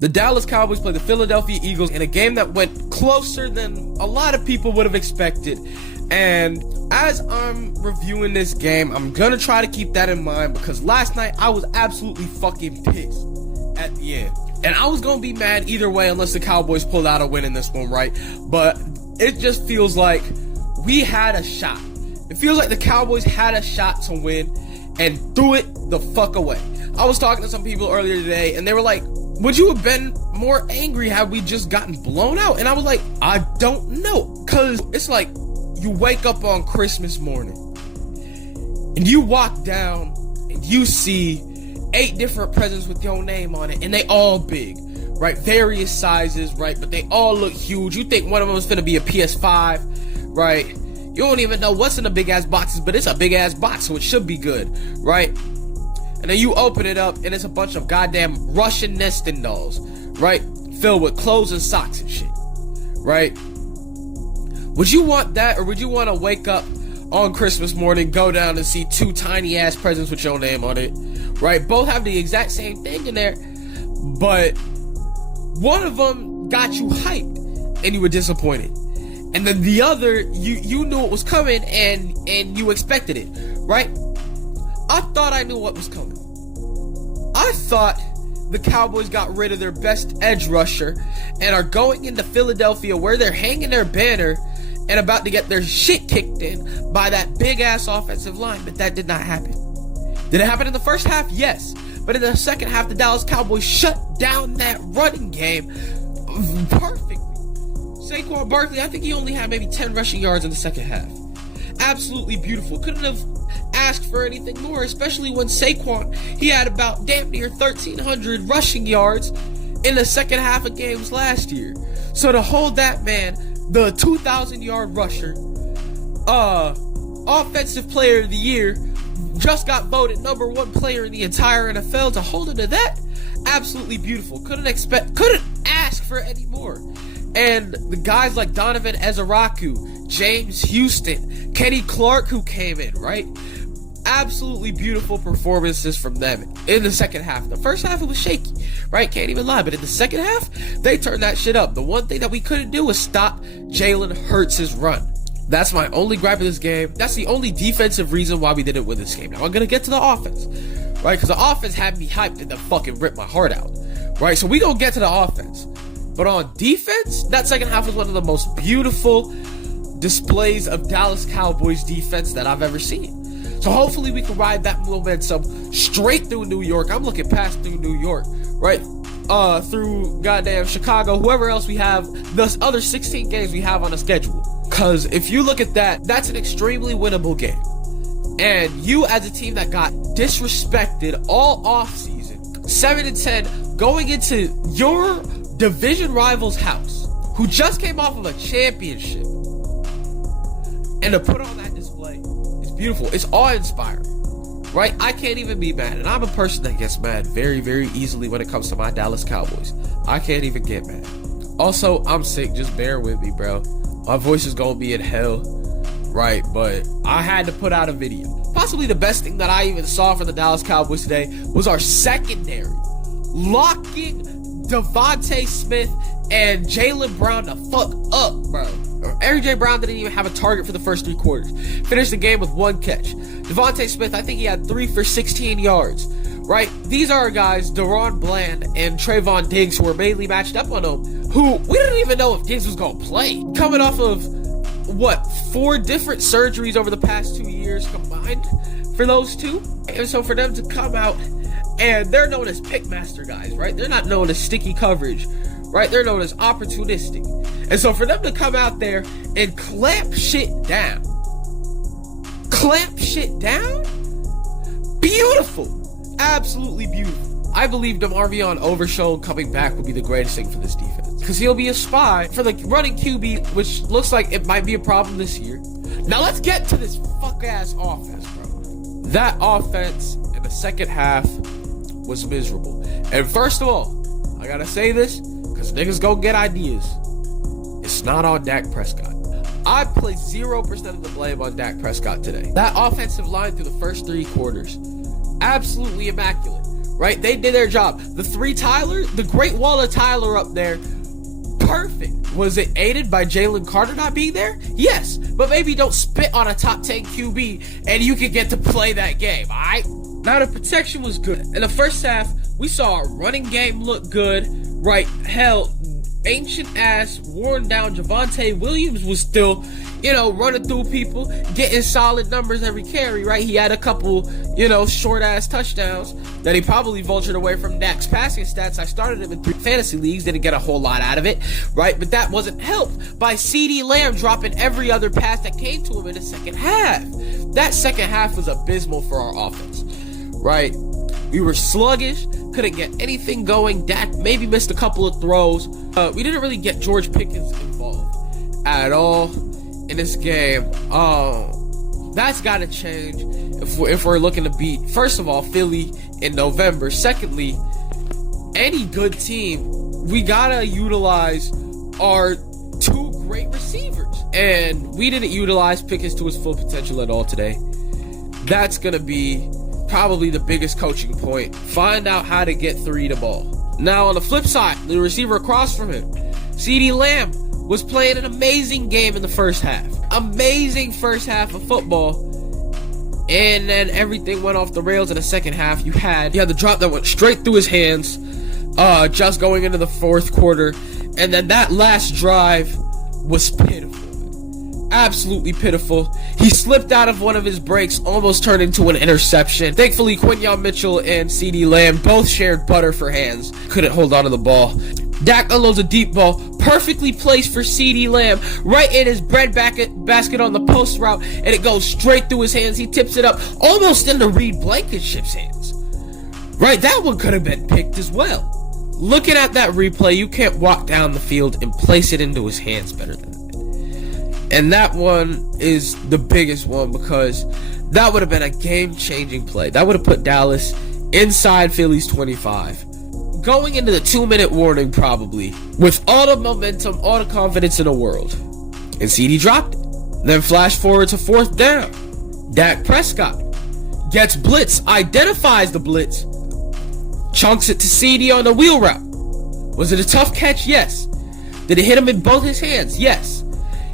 The Dallas Cowboys play the Philadelphia Eagles in a game that went closer than a lot of people would have expected. And as I'm reviewing this game, I'm going to try to keep that in mind because last night I was absolutely fucking pissed at the end. And I was going to be mad either way unless the Cowboys pulled out a win in this one, right? But it just feels like we had a shot. It feels like the Cowboys had a shot to win and threw it the fuck away. I was talking to some people earlier today and they were like, would you have been more angry had we just gotten blown out? And I was like, I don't know. Because it's like you wake up on Christmas morning and you walk down and you see 8 different presents with your name on it and they all big, right? Various sizes, right? But they all look huge. You think one of them is going to be a PS5, right? You don't even know what's in the big ass boxes, but it's a big ass box, so it should be good, right? And then you open it up, and it's a bunch of goddamn Russian nesting dolls, right? Filled with clothes and socks and shit, right? Would you want that, or would you want to wake up on Christmas morning, go down and see 2 tiny-ass presents with your name on it, right? Both have the exact same thing in there, but one of them got you hyped, and you were disappointed. And then the other, you knew it was coming, and you expected it, right? I thought I knew what was coming. I thought the Cowboys got rid of their best edge rusher and are going into Philadelphia where they're hanging their banner and about to get their shit kicked in by that big-ass offensive line, but that did not happen. Did it happen in the first half? Yes. But in the second half, the Dallas Cowboys shut down that running game perfectly. Saquon Barkley, I think he only had maybe 10 rushing yards in the second half. Absolutely beautiful. Couldn't have asked for anything more, especially when Saquon, he had about damn near 1,300 rushing yards in the second half of games last year. So to hold that man, the 2,000-yard rusher, offensive player of the year, just got voted number 1 player in the entire NFL, to hold him to that, absolutely beautiful. Couldn't ask for any more. And the guys like Donovan Ezeraku, James Houston, Kenny Clark who came in, right? Absolutely beautiful performances from them in the second half. The first half, it was shaky, right? Can't even lie. But in the second half, they turned that shit up. The one thing that we couldn't do was stop Jalen Hurts' run. That's my only gripe of this game. That's the only defensive reason why we didn't win this game. Now, I'm going to get to the offense, right? Because the offense had me hyped and then fucking ripped my heart out, right? So we going to get to the offense. But on defense, that second half was one of the most beautiful displays of Dallas Cowboys defense that I've ever seen. So hopefully we can ride that momentum straight through New York. I'm looking past through New York, right? Through goddamn Chicago, whoever else we have, the other 16 games we have on the schedule. Because if you look at that, that's an extremely winnable game. And you as a team that got disrespected all offseason, 7-10, going into your division rival's house, who just came off of a championship, and to put on that display is beautiful. It's awe-inspiring, right? I can't even be mad, and I'm a person that gets mad very, very easily when it comes to my Dallas Cowboys. I can't even get mad. Also, I'm sick. Just bear with me, bro. My voice is gonna be in hell, right? But I had to put out a video. Possibly the best thing that I even saw from the Dallas Cowboys today was our secondary locking Devontae Smith and Jaylen Brown the fuck up, bro. AJ Brown didn't even have a target for the first 3 quarters. Finished the game with 1 catch. Devontae Smith, I think he had 3 for 16 yards, right? These are our guys, Deron Bland and Trayvon Diggs, who were mainly matched up on them, who we didn't even know if Diggs was going to play. Coming off of, 4 different surgeries over the past 2 years combined for those two? And so for them to come out, and they're known as pickmaster guys, right? They're not known as sticky coverage, right? They're known as opportunistic. And so for them to come out there and clamp shit down, beautiful, absolutely beautiful. I believe DeMarvion Overshown coming back would be the greatest thing for this defense, because he'll be a spy for the running QB, which looks like it might be a problem this year. Now let's get to this fuck-ass offense, bro. That offense in the second half was miserable. And first of all, I gotta say this, because niggas go get ideas. It's not on Dak Prescott. I place 0% of the blame on Dak Prescott today. That offensive line through the first 3 quarters, absolutely immaculate, right? They did their job. The Great Wall of Tyler up there, perfect. Was it aided by Jalen Carter not being there? Yes, but maybe don't spit on a top 10 QB and you can get to play that game, alright? Now, the protection was good. In the first half, we saw our running game look good, right? Hell, ancient ass, worn down Javonte Williams was still, running through people, getting solid numbers every carry, right? He had a couple, short ass touchdowns that he probably vultured away from Dak's passing stats. I started him in 3 fantasy leagues, didn't get a whole lot out of it, right? But that wasn't helped by CeeDee Lamb dropping every other pass that came to him in the second half. That second half was abysmal for our offense, right? We were sluggish, couldn't get anything going. Dak maybe missed a couple of throws. We didn't really get George Pickens involved at all in this game. That's got to change if we're looking to beat, first of all, Philly in November. Secondly, any good team, we got to utilize our 2 great receivers. And we didn't utilize Pickens to his full potential at all today. That's going to be probably the biggest coaching point. Find out how to get 3 the ball. Now, on the flip side, the receiver across from him, CeeDee Lamb, was playing an amazing game in the first half. Amazing first half of football. And then everything went off the rails in the second half. You had the drop that went straight through his hands, just going into the fourth quarter. And then that last drive was pitiful. Absolutely pitiful. He slipped out of one of his breaks, almost turned into an interception. Thankfully, Quinyon Mitchell and CeeDee Lamb both shared butter for hands. Couldn't hold on to the ball. Dak unloads a deep ball, perfectly placed for CeeDee Lamb, right in his bread basket on the post route, and it goes straight through his hands. He tips it up, almost into Reed Blankenship's hands. Right, that one could have been picked as well. Looking at that replay, you can't walk down the field and place it into his hands better than that. And that one is the biggest one because that would have been a game-changing play. That would have put Dallas inside Philly's 25. Going into the 2-minute warning probably, with all the momentum, all the confidence in the world. And CeeDee dropped it. Then flash forward to 4th down. Dak Prescott gets blitz, identifies the blitz, chunks it to CeeDee on the wheel route. Was it a tough catch? Yes. Did it hit him in both his hands? Yes.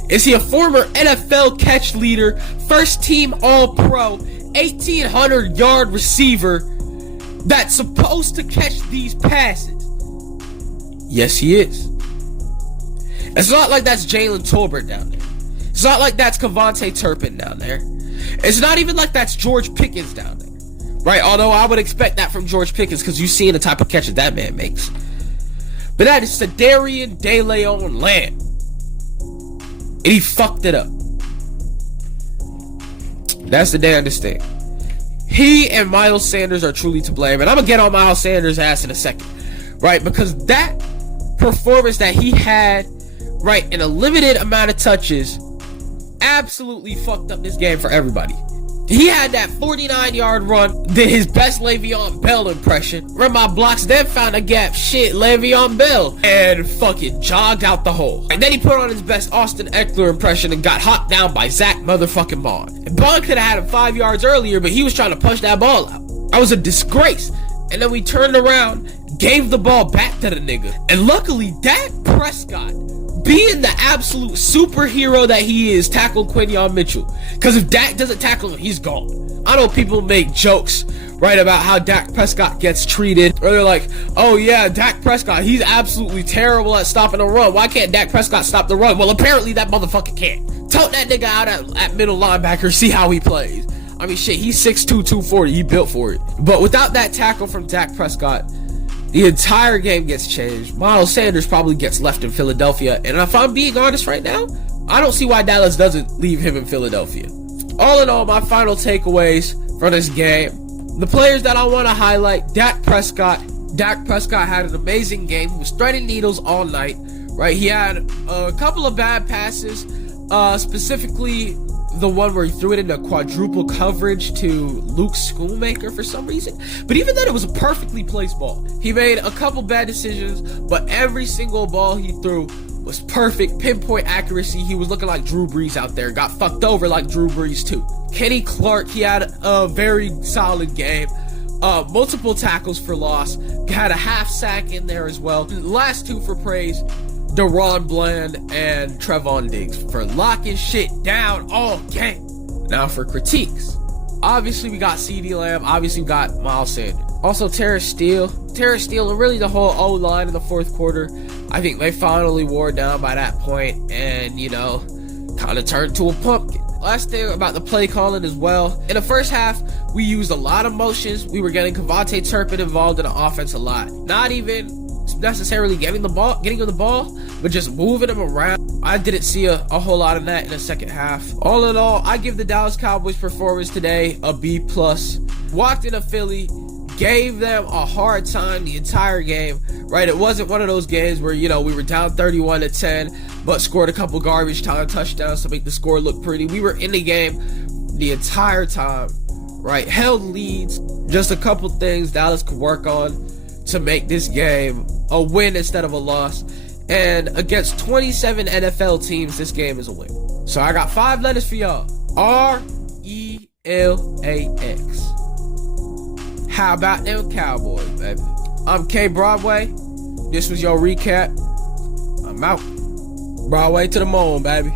Is he a former NFL catch leader, first team All-Pro, 1,800-yard receiver that's supposed to catch these passes? Yes, he is. It's not like that's Jalen Tolbert down there. It's not like that's Kevontae Turpin down there. It's not even like that's George Pickens down there. Right? Although I would expect that from George Pickens because you've seen the type of catches that man makes. But that is Sedarian DeLeon Lamb. And he fucked it up. That's the damnedest thing. He and Miles Sanders are truly to blame. And I'm going to get on Miles Sanders' ass in a second. Right? Because that performance that he had, right, in a limited amount of touches, absolutely fucked up this game for everybody. He had that 49-yard run, did his best Le'Veon Bell impression, ran my blocks, then found a gap, shit, Le'Veon Bell, and fucking jogged out the hole. And then he put on his best Austin Eckler impression and got hopped down by Zach motherfucking Bond. And Bond could have had him 5 yards earlier, but he was trying to punch that ball out. That was a disgrace. And then we turned around, gave the ball back to the nigga. And luckily, Dak Prescott, being the absolute superhero that he is, tackled Quinyon Mitchell. Because if Dak doesn't tackle him, he's gone. I know people make jokes, right, about how Dak Prescott gets treated. Or they're like, oh yeah, Dak Prescott, he's absolutely terrible at stopping the run. Why can't Dak Prescott stop the run? Well, apparently that motherfucker can't. Tote that nigga out at middle linebacker, see how he plays. I mean, shit, he's 6'2", 240. He built for it. But without that tackle from Dak Prescott, the entire game gets changed. Miles Sanders probably gets left in Philadelphia. And if I'm being honest right now, I don't see why Dallas doesn't leave him in Philadelphia. All in all, my final takeaways from this game. The players that I want to highlight, Dak Prescott. Dak Prescott had an amazing game. He was threading needles all night, right? He had a couple of bad passes, specifically the one where he threw it into quadruple coverage to Luke Schoonmaker for some reason. But even then, it was a perfectly placed ball. He made a couple bad decisions, but every single ball he threw was perfect, pinpoint accuracy. He was looking like Drew Brees out there. Got fucked over like Drew Brees too. Kenny Clark, he had a very solid game. multiple tackles for loss, had a half sack in there as well. Last two for praise, Deron Bland and Trevon Diggs for locking shit down all game. Now for critiques. Obviously we got CeeDee Lamb, obviously we got Miles Sanders. Also Terrence Steele, and really the whole O-line in the fourth quarter. I think they finally wore down by that point and, you know, kind of turned to a pumpkin. Last thing about the play calling as well. In the first half, we used a lot of motions. We were getting Kavontae Turpin involved in the offense a lot. Not even necessarily getting him the ball, but just moving him around. I didn't see a whole lot of that in the second half. All in all, I give the Dallas Cowboys performance today a B+. Walked into Philly, gave them a hard time the entire game, right? It wasn't one of those games where, you know, we were down 31-10, but scored a couple garbage time touchdowns to make the score look pretty. We were in the game the entire time, right? Held leads. Just a couple things Dallas could work on to make this game a win instead of a loss. And against 27 NFL teams, this game is a win. So I got 5 letters for y'all. RELAX. How about them Cowboys, baby? I'm K Broadway. This was your recap. I'm out. Broadway to the moon, baby.